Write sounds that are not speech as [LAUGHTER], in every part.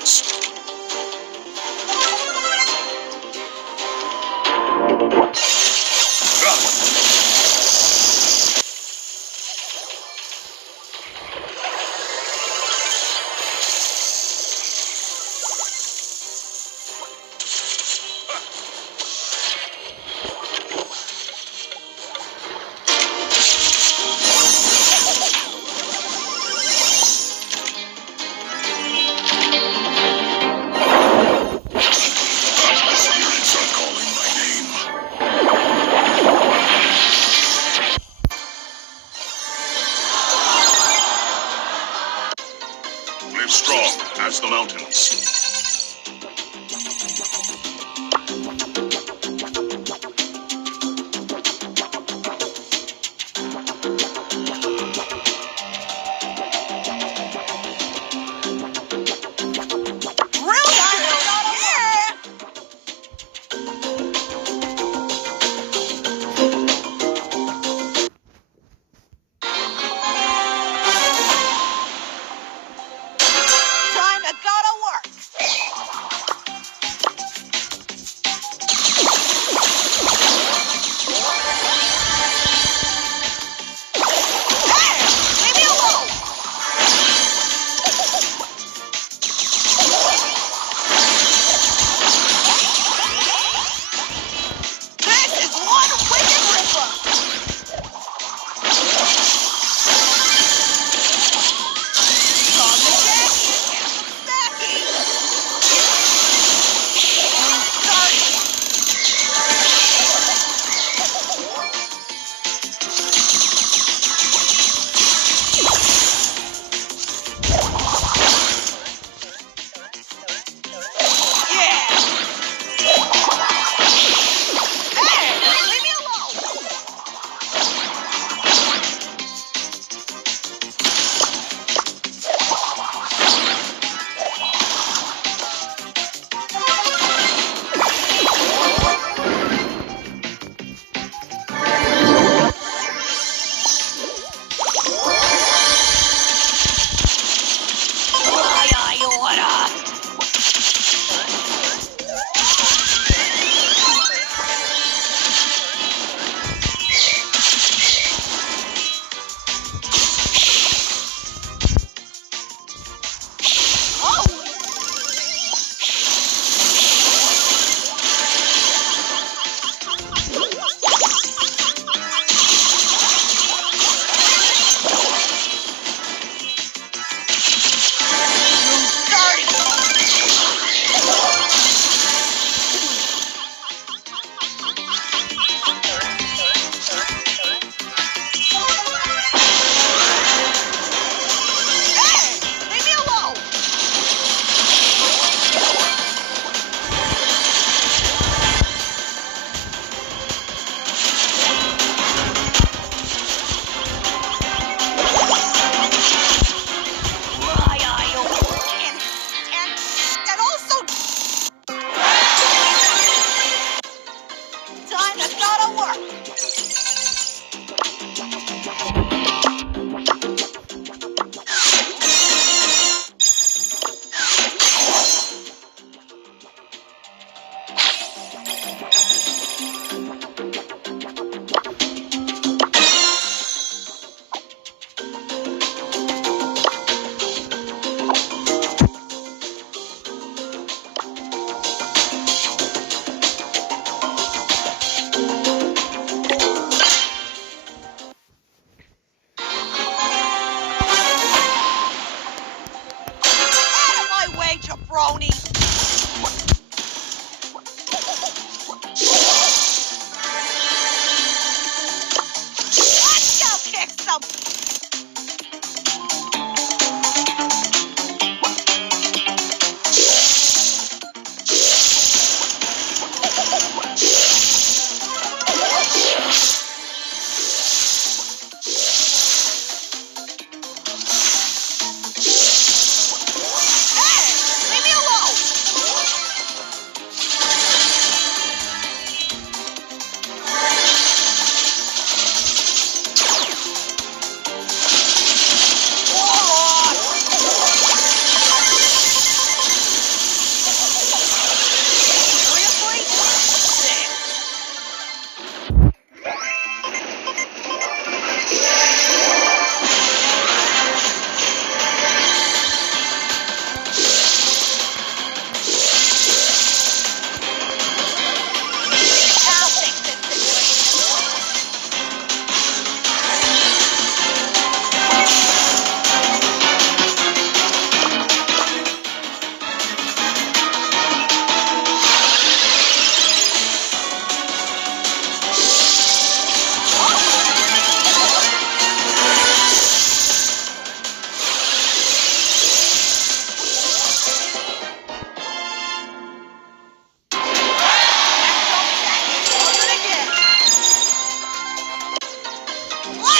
much.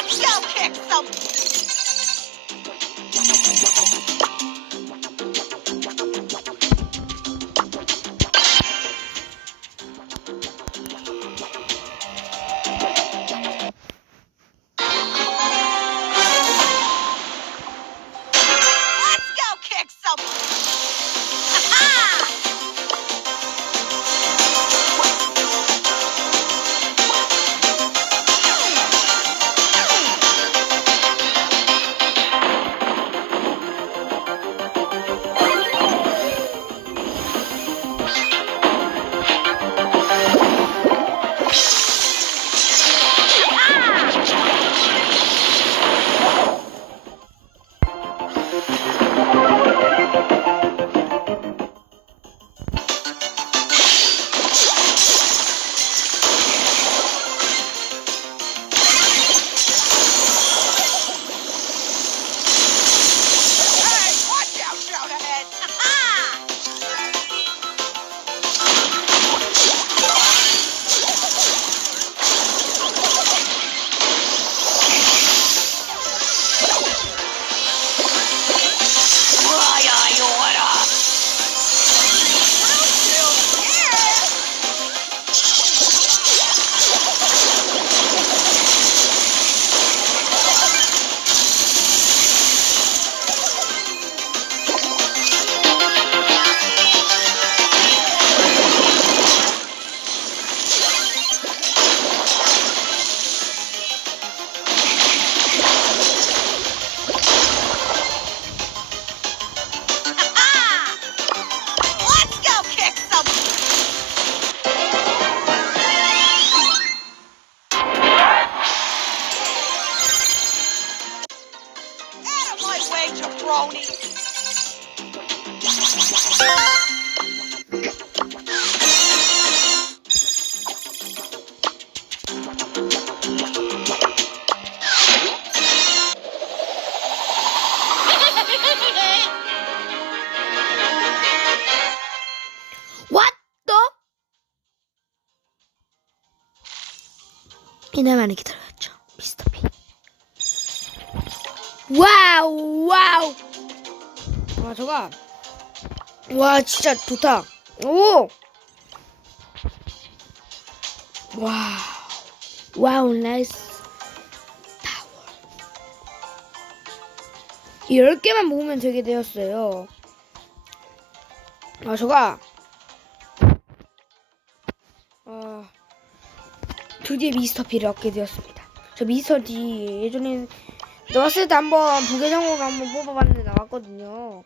I shall kick some. 이날만을 기다렸죠. 미스터 P. 와우 와우. 와 저가 와 진짜 좋다. 오. 와우 와우 나이스 파워. 10개만 모으면 되게 되었어요. 아 저가 드디어 미스터 P를 얻게 되었습니다. 저 미스터 D 예전에 나왔을 때 한번 부계정으로 한번 뽑아봤는데 나왔거든요.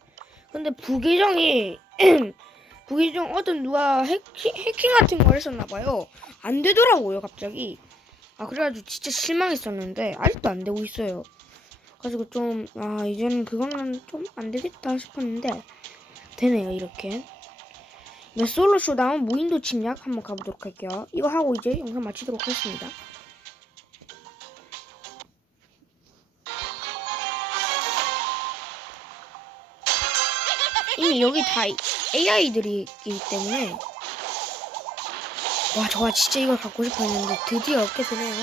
근데 부계정이 [CLEARS THROAT] 부계정 어떤 누가 해킹, 해킹 같은 걸 했었나봐요. 안 되더라고요 갑자기. 아 그래가지고 진짜 실망했었는데 아직도 안 되고 있어요. 그래가지고 좀 아 이제는 그거는 좀 안 되겠다 싶었는데 되네요 이렇게. 네, 솔로 쇼다운 무인도 침략 한번 가보도록 할게요. 이거 하고 이제 영상 마치도록 하겠습니다. 이미 여기 다 AI들이 있기 때문에 와 저가 진짜 이걸 갖고 싶었는데 드디어 얻게 되네요.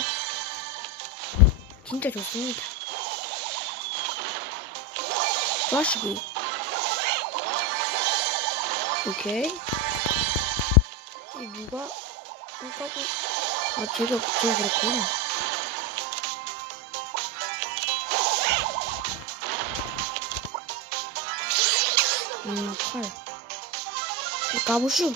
진짜 좋습니다. 좋아시기 오케이. 이 누가 누가고 아 제가 제가 그렇구나. 음 칼. 가보슈.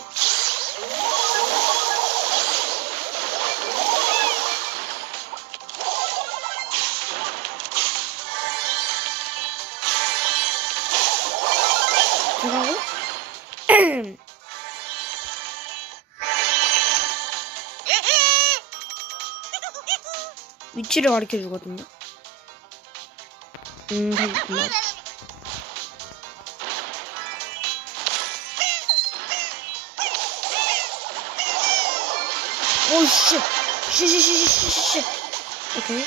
들어가 위치를 가르쳐 주거든요. 음, 잠깐만. 오, 씨. 씨, 씨, 씨, 씨, 씨, 씨. 오케이.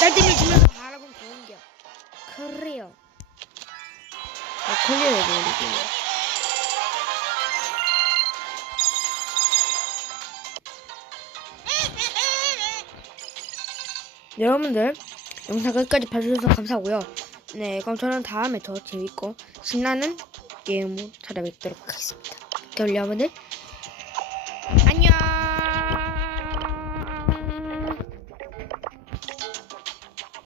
딸때미 주면서 바라본 공격. 그래요. 아, 클리어 여러분들 영상 끝까지 봐주셔서 감사하고요. 네, 그럼 저는 다음에 더 재밌고 신나는 게임으로 찾아뵙도록 하겠습니다. 그럼 여러분들.